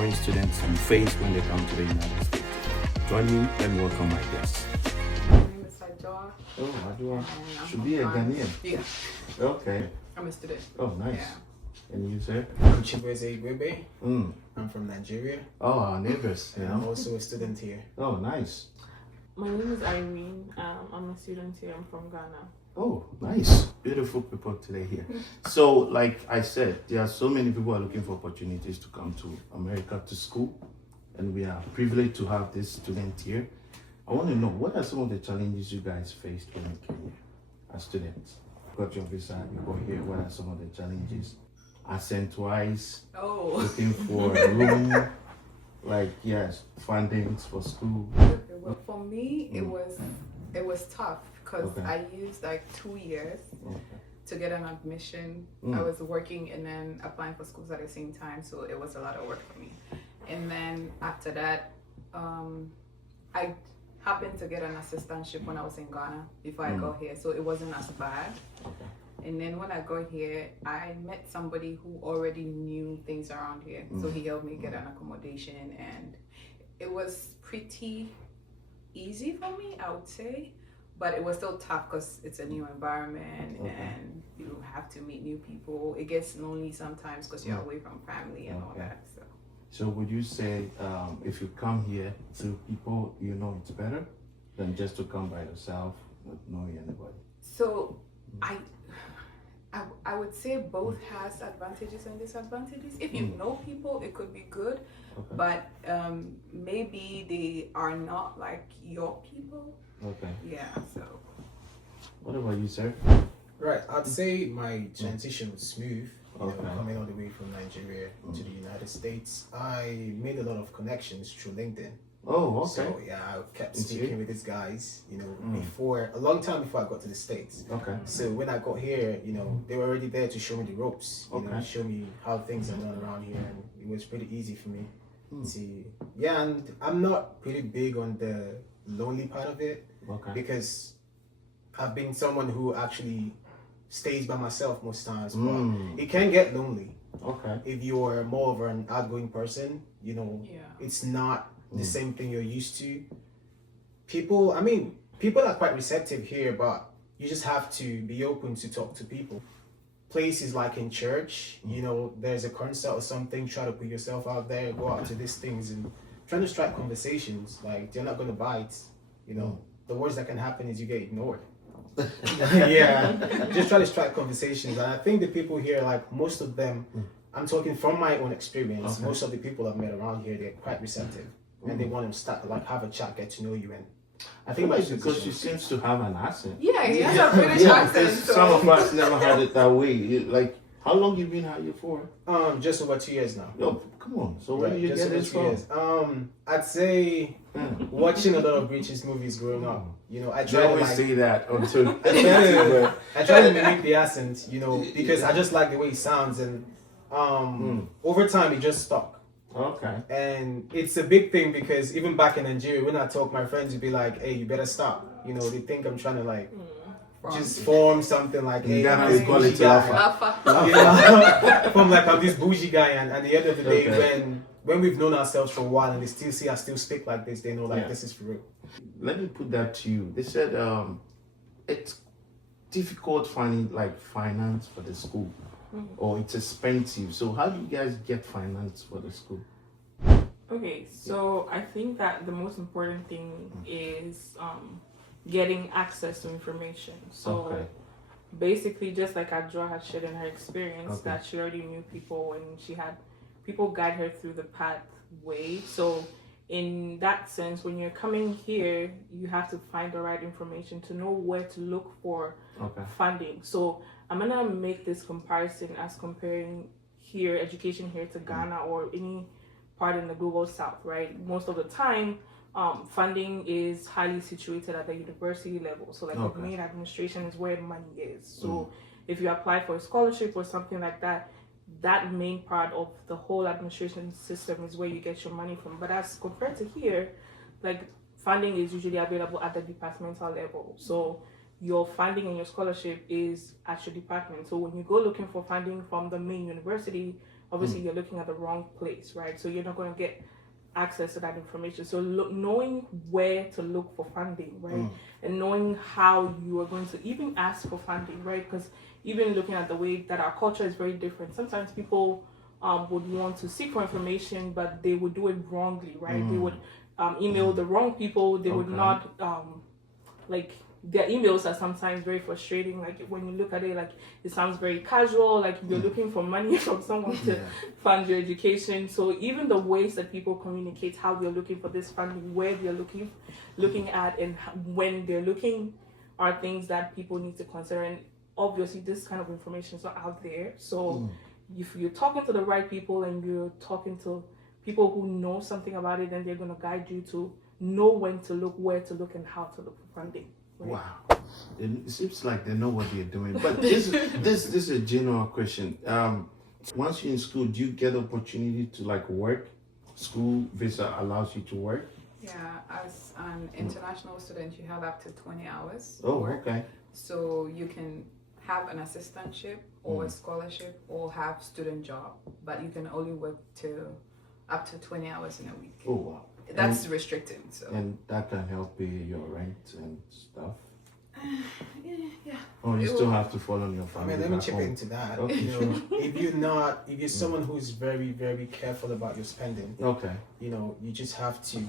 foreign students will face when they come to the United States. Join me and welcome my guests. My name is Adjoa. Oh, Adjoa. And I'm Should be a from Ghanaian. Yeah, Okay. I'm a student. Oh, nice. Yeah. And you, sir? I'm Chibueze Igwebe. I'm from Nigeria. Oh, our neighbors. And I'm also a student here. Oh, nice. My name is Irene. I'm a student here. I'm from Ghana. Oh, nice. Beautiful people today here. So, like I said, there are so many people who are looking for opportunities to come to America to school. And we are privileged to have this student here. I want to know, what are some of the challenges you guys faced when you came here as students? Got your visa, you go here. What are some of the challenges? Accent-wise, Oh. looking for a room, like, yes, fundings for school. Okay, well, for me, it was tough because Okay. I used like 2 years Okay. to get an admission. I was working and then applying for schools at the same time, so it was a lot of work for me. And then after that, I happened to get an assistantship when I was in Ghana before I got here, so it wasn't as bad. Okay. And then when I got here, I met somebody who already knew things around here. So he helped me get an accommodation, and it was pretty easy for me, I would say. But it was still tough because it's a new environment and you have to meet new people. It gets lonely sometimes because you're away from family and all that. So would you say if you come here to people you know, it's better than just to come by yourself, not knowing anybody? So I would say both has advantages and disadvantages. If you know people, it could be good, but maybe they are not like your people. Okay. Yeah, so. What about you, sir? Right, I'd say my transition was smooth. You know, Okay. coming all the way from Nigeria to the United States, I made a lot of connections through LinkedIn. Oh, okay. So yeah, I kept You see? speaking with these guys, you know, before a long time before I got to the States. Okay. So when I got here, you know, they were already there to show me the ropes, you know, Okay. show me how things are done around here, and it was pretty easy for me to. Yeah, and I'm not pretty big on the lonely part of it Okay. because I've been someone who actually stays by myself most times, but it can get lonely Okay. if you're more of an outgoing person. You know, Yeah. it's not the same thing you're used to. People are quite receptive here, but you just have to be open to talk to people. Places like in church, you know, there's a concert or something, try to put yourself out there, go out to these things and trying to strike conversations. Like, they're not going to bite, you know. The worst that can happen is you get ignored. Yeah, just try to strike conversations. And I think the people here, like most of them, I'm talking from my own experience, most of the people I've met around here, they're quite receptive. And they want to start, like, have a chat, get to know you. And I think It's because she seems to have an accent. Yeah, he has a British accent. because So. some of us never had it that way. Like, how long you been out here for? just over 2 years now. Yo, come on. So where did you Just get over this 2 from? years. I'd say watching a lot of British movies growing up. You know, I They try to always like, say that until I try to mimic the accent, you know, because I just like the way it sounds, and over time it just stuck. Okay. And it's a big thing because even back in Nigeria, when I talk, my friends would be like, "Hey, you better stop." You know, they think I'm trying to like just form something like, "Hey, Ghana I'm is this called bougie it guy." Alpha. You know, from like I'm this bougie guy, and at the end of the day, Okay. when we've known ourselves for a while and they still see us still speak like this, they know like Yeah. this is for real. Let me put that to you. They said it's difficult finding like finance for the school, or it's expensive. So how do you guys get finance for the school? Okay, so I think that the most important thing is getting access to information. So Okay. basically, just like Adjoa had shared in her experience, Okay. that she already knew people and she had people guide her through the pathway. So in that sense, when you're coming here, you have to find the right information to know where to look for Okay. funding. So I'm gonna make this comparison as comparing here education here to Ghana or any part in the global south, right? Most of the time, funding is highly situated at the university level. So like the main administration is where the money is. So if you apply for a scholarship or something like that, that main part of the whole administration system is where you get your money from. But as compared to here, like funding is usually available at the departmental level. So your funding and your scholarship is at your department. So when you go looking for funding from the main university, obviously you're looking at the wrong place, right? So you're not going to get access to that information. So knowing where to look for funding, right? And knowing how you are going to even ask for funding, right? Because even looking at the way that our culture is very different, sometimes people would want to seek for information, but they would do it wrongly, right? They would email the wrong people. They would not like, their emails are sometimes very frustrating. Like when you look at it, like it sounds very casual, like you're looking for money from someone to fund your education. So even the ways that people communicate how they're looking for this funding, where they're looking at, and when they're looking, are things that people need to consider. And obviously this kind of information is not out there. So if you're talking to the right people and you're talking to people who know something about it, then they're going to guide you to know when to look, where to look, and how to look for funding. Right? Wow, it seems like they know what they're doing. But this is a general question. Once you're in school, do you get opportunity to like work? School visa allows you to work. Yeah, as an international student, you have up to 20 hours. Oh, work. okay. So you can have an assistantship or a scholarship or have student job, but you can only work till up to 20 hours in a week. Oh wow. That's restricted. So And that can help pay your rent and stuff. yeah. Oh, you It still will- have to follow your I family. mean, let me back chip home. into that. Okay, You know, if you're someone who's very, very careful about your spending, Okay. you know, you just have to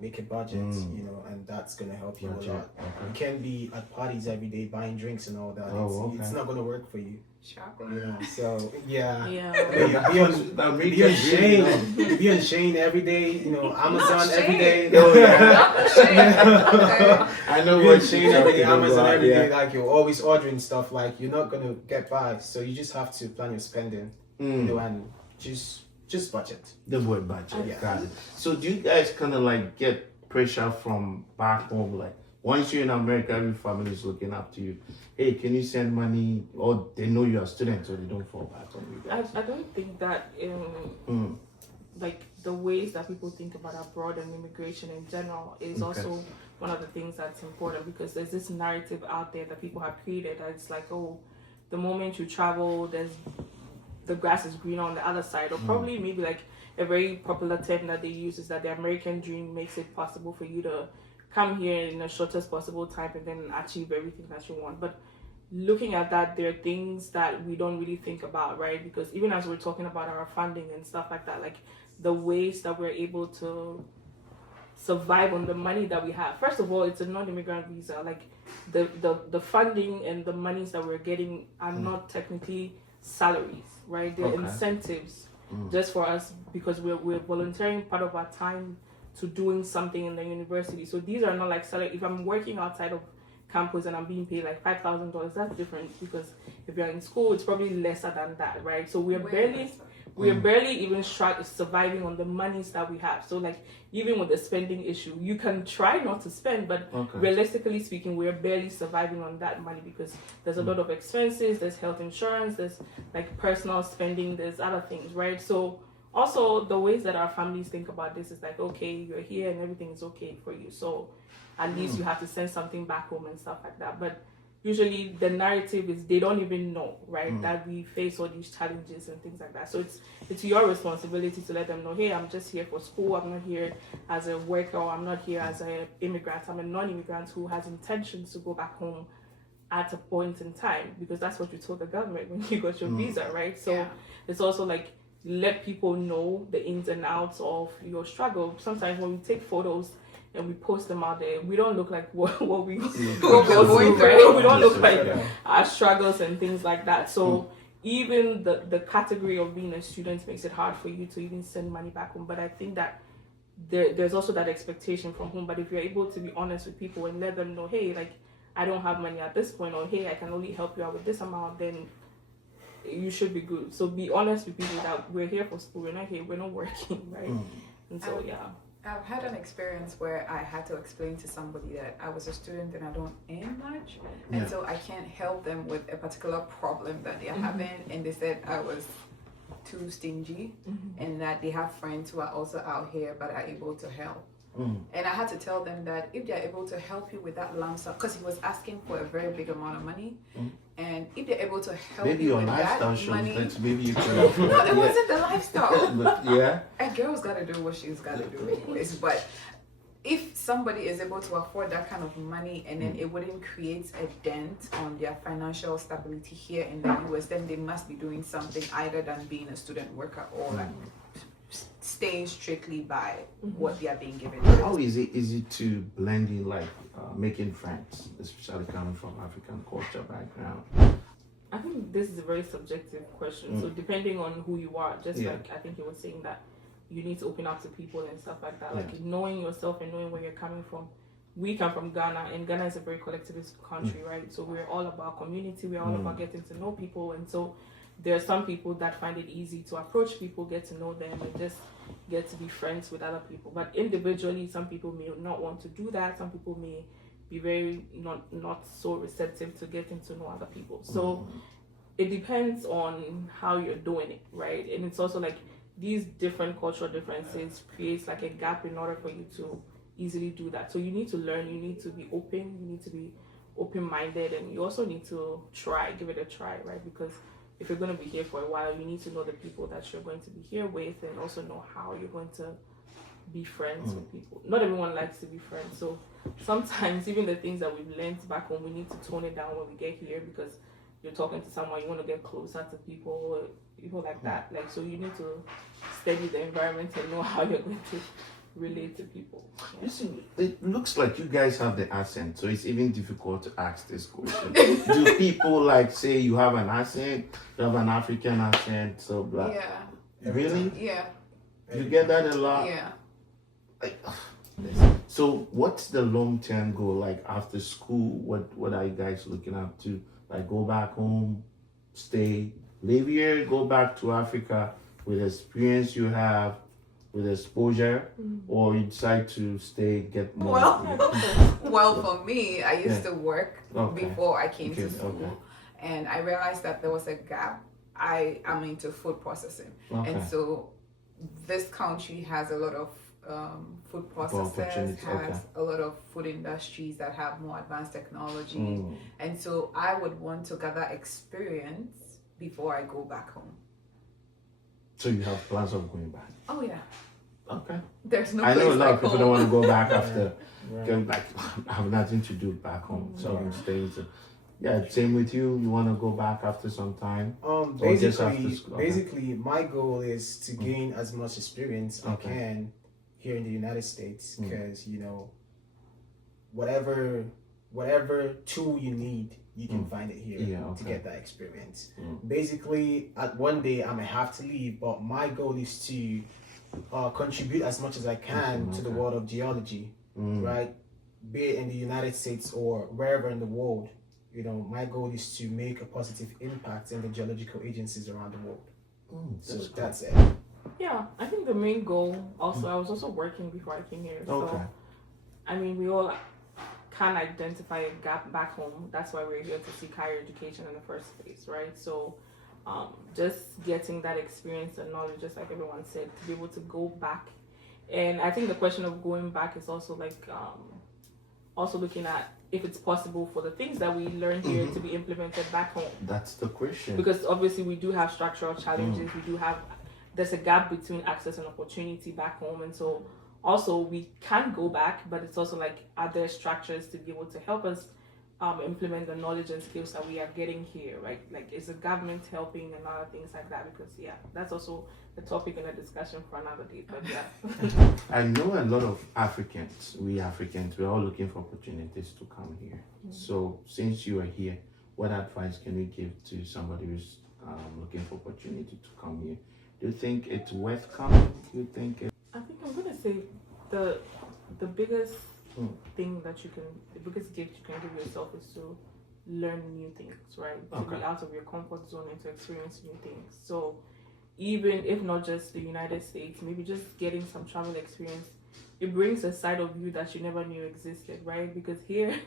make a budget, you know, and that's gonna help you Budget, a lot. okay. You can't be at parties every day buying drinks and all that. Oh, It's okay. not gonna work for you. Shopping. You know, so yeah. Yeah. Be on Shane. Be on Shane every day. You know, Amazon every day. Shane. Oh yeah. Not shame. Okay. I know Be what on Shane every day. talking Amazon about, every day. yeah. Like you're always ordering stuff. Like you're not gonna get by. So you just have to plan your spending. You know, and just budget. The word budget. Yeah. Got it. So do you guys kind of like get pressure from back home? Like once you're in America, every family is looking up to you. Hey, can you send money? Or they know you're a student, so they don't fall back on you guys. I don't think that like the ways that people think about abroad and immigration in general is Okay. also one of the things that's important, because there's this narrative out there that people have created that it's like, oh, the moment you travel, the grass is greener on the other side, or probably maybe like a very popular term that they use is that the American dream makes it possible for you to come here in the shortest possible time and then achieve everything that you want. But looking at that, there are things that we don't really think about, right? Because even as we're talking about our funding and stuff like that, like the ways that we're able to survive on the money that we have. First of all, it's a non-immigrant visa. Like the funding and the monies that we're getting are not technically salaries, right? They're Okay. incentives just for us, because we're volunteering part of our time to doing something in the university. So these are not like salary. If I'm working outside of campus and I'm being paid like $5,000, that's different, because if you're in school, it's probably lesser than that, right? So we're barely even surviving on the monies that we have. So like even with the spending issue, you can try not to spend, but Okay. realistically speaking, we're barely surviving on that money, because there's a lot of expenses, there's health insurance, there's like personal spending, there's other things, right? So also the ways that our families think about this is like, okay, you're here and everything is okay for you, so at least you have to send something back home and stuff like that. But usually the narrative is they don't even know, right, that we face all these challenges and things like that. So it's your responsibility to let them know, hey, I'm just here for school, I'm not here as a worker, or I'm not here as an immigrant, I'm a non-immigrant who has intentions to go back home at a point in time, because that's what you told the government when you got your visa, right? So Yeah. it's also like, let people know the ins and outs of your struggle. Sometimes when we take photos and we post them out there, we don't look like what we What we're go going through, right? through. We don't look like Yeah. our struggles and things like that. So even the category of being a student makes it hard for you to even send money back home. But I think that there's also that expectation from home. But if you're able to be honest with people and let them know, hey, like, I don't have money at this point, or hey, I can only help you out with this amount, then you should be good. So be honest with people that we're here for school, we're not here, we're not working, right? And so yeah. I've had an experience where I had to explain to somebody that I was a student and I don't earn much, and so I can't help them with a particular problem that they're having, and they said I was too stingy, and that they have friends who are also out here but are able to help. And I had to tell them that if they're able to help you with that lump sum, because he was asking for a very big amount of money, and if they're able to help Maybe you your with that lifestyle shows money, that maybe you can. no, it wasn't the lifestyle. But yeah. A girl's got to do what she's got to do anyways. But if somebody is able to afford that kind of money and then it wouldn't create a dent on their financial stability here in the US, then they must be doing something either than being a student worker or like staying strictly by what they are being given. How is it to blend in, like making friends, especially coming from African culture background? I think this is a very subjective question. So depending on who you are, just like I think he was saying that you need to open up to people and stuff like that. Like knowing yourself and knowing where you're coming from. We come from Ghana, and Ghana is a very collectivist country, right? So we're all about community. We're all about getting to know people, and so there are some people that find it easy to approach people, get to know them, and just get to be friends with other people. But individually, some people may not want to do that. Some people may be very not so receptive to getting to know other people. So it depends on how you're doing it, right? And it's also like these different cultural differences creates like a gap in order for you to easily do that. So you need to learn, you need to be open, you need to be open-minded, and you also need to give it a try, right? Because if you're going to be here for a while, you need to know the people that you're going to be here with, and also know how you're going to be friends with people. Not everyone likes to be friends, so sometimes even the things that we've learned back home, we need to tone it down when we get here, because you're talking to someone, you want to get closer to people like that. Like, so you need to study the environment and know how you're going to relate to people. You see, it looks like you guys have the accent, so it's even difficult to ask this question. Do people like say you have an accent, you have an African accent, so blah? Yeah. Really? Yeah. You get that a lot? Yeah. Like, so what's the long-term goal? Like after school, what are you guys looking up to? Like go back home, stay, live here, go back to Africa with the experience you have, with exposure, or you decide to stay, get more? Well, for me, I used to work Okay. before I came to Okay, school, okay. and I realized that there was a gap. I am into food processing, Okay. and so this country has a lot of food processors, opportunities, has okay. a lot of food industries that have more advanced technology, and so I would want to gather experience before I go back home. So you have plans of going back? Oh yeah, Okay. there's no I place know a lot like of people home. don't want to go back after. Right. Going back, I have nothing to do back home, so I'm staying. So, yeah, same with you. You want to go back after some time? Or just after Basically, school? Okay. basically, my goal is to gain as much experience I Okay. can here in the United States, because whatever tool you need, you can find it here Yeah, to okay. get that experience. Basically, at one day I may have to leave, but my goal is to contribute as much as I can to the Okay. world of geology, right? Be it in the United States or wherever in the world. My goal is to make a positive impact in the geological agencies around the world. So that's it. Yeah, I think the main goal also, I was also working before I came here. So, Okay. I mean, we all can identify a gap back home. That's why we're here to seek higher education in the first place, right? So, just getting that experience and knowledge, just like everyone said, to be able to go back. And I think the question of going back is also like, also looking at if it's possible for the things that we learn here to be implemented back home. That's the question. Because obviously we do have structural challenges. There's a gap between access and opportunity back home, and so also we can go back, but it's also like, are there structures to be able to help us implement the knowledge and skills that we are getting here, right? Like, is the government helping and other things like that? Because that's also the topic and a discussion for another day. But I know a lot of Africans, we're all looking for opportunities to come here. So since you are here, what advice can you give to somebody who's looking for opportunity to come here? Do you think it's worth coming? Do you think I think I'm gonna say the biggest thing that the biggest gift you can give yourself is to learn new things, right? To be out of your comfort zone and to experience new things. So even if not just the United States, maybe just getting some travel experience, it brings a side of you that you never knew existed, right? Because here,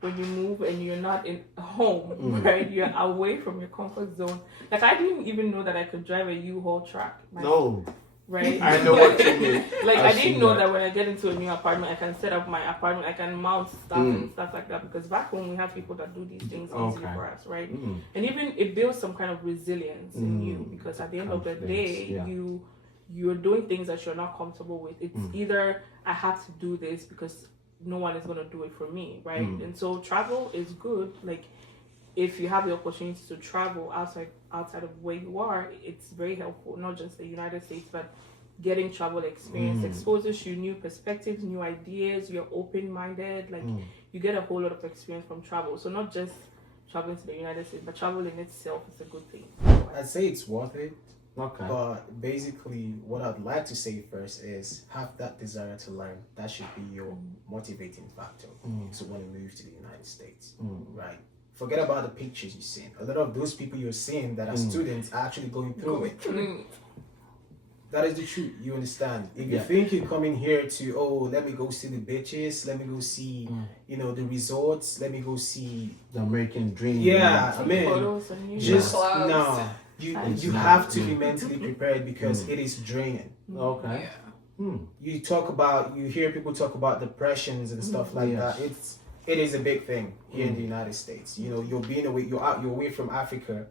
when you move and you're not in home, right, you're away from your comfort zone. Like, I didn't even know that I could drive a U-Haul truck. No. right? I know what you mean. Like I've I seen didn't know that. that when I get into a new apartment, I can set up my apartment, I can mount stuff and stuff like that. Because back home we have people that do these things easy Okay. for us, right? Mm. And even it builds some kind of resilience in you, because at the end of the day, Confidence, you're doing things that you're not comfortable with. It's either I have to do this because no one is gonna do it for me, right? And so travel is good. Like if you have the opportunity to travel outside of where you are, it's very helpful. Not just the United States, but getting travel experience exposes you new perspectives, new ideas. You're open-minded. Like you get a whole lot of experience from travel. So not just traveling to the United States, but travel in itself is a good thing. I'd say it's worth it. Okay. But basically, what I'd like to say first is have that desire to learn. That should be your motivating factor to want to move to the United States, right? Forget about the pictures you're seeing. A lot of those people you're seeing that are students are actually going through it. That is the truth. You understand? If you think you're coming here to, let me go see the beaches, let me go see, the resorts, let me go see. The American dream. Yeah, I mean, Photos and you just Clubs. no. You have to be mentally prepared because it is draining. Okay. Yeah. You hear people talk about depressions and stuff like Yes. that. It is a big thing here in the United States. You're away from Africa,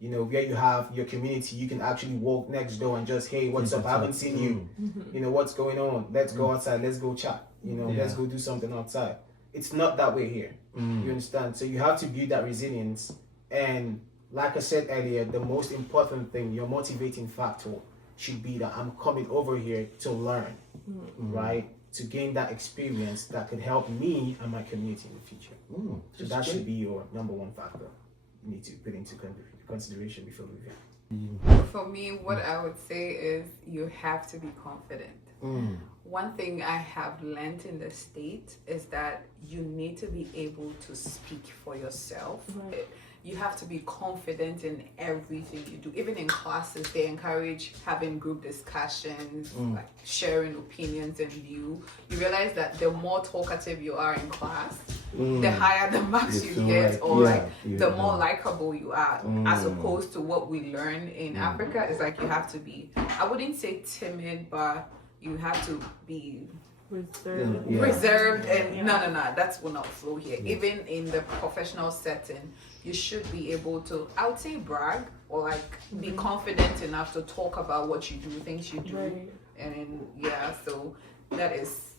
where you have your community. You can actually walk next door and just, hey, what's up? I haven't seen you. What's going on? Let's go outside. Let's go chat. Let's go do something outside. It's not that way here. You understand? So you have to build that resilience. And like I said earlier, the most important thing, your motivating factor should be that I'm coming over here to learn, right? To gain that experience that could help me and my community in the future. So that should be your number one factor you need to put into consideration before moving. For me, what I would say is you have to be confident. One thing I have learned in the States is that you need to be able to speak for yourself. You have to be confident in everything you do. Even in classes, they encourage having group discussions, like sharing opinions and view. You realize that the more talkative you are in class, the higher the marks you get, the more likable you are. As opposed to what we learn in Africa, is like you have to be, I wouldn't say timid, but you have to be reserved and no, that's will not flow here. Even in the professional setting, you should be able to, I would say, brag or like be confident enough to talk about what you do, things you do, and so that is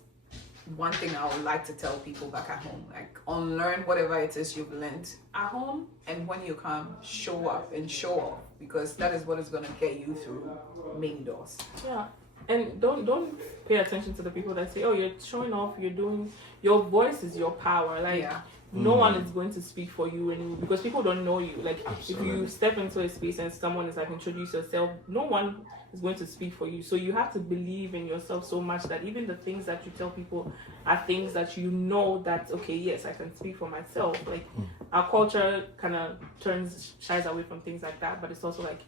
one thing I would like to tell people back at home. Like unlearn whatever it is you've learned at home, and when you come, show up and show off, because that is what is going to get you through many doors. Yeah. And don't pay attention to the people that say, oh, you're showing off, you're doing, your voice is your power. Like no one is going to speak for you anymore, because people don't know you. Like if you step into a space and someone is like, introduce yourself, no one is going to speak for you. So you have to believe in yourself so much that even the things that you tell people are things that you know that, okay, yes, I can speak for myself. Like our culture kind of shies away from things like that, but it's also like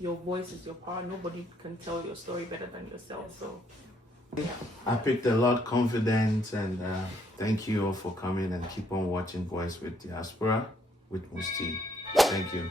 your voice is your power. Nobody can tell your story better than yourself. So I picked a lot confidence, and thank you all for coming, and keep on watching Voice with Diaspora with Musti. Thank you.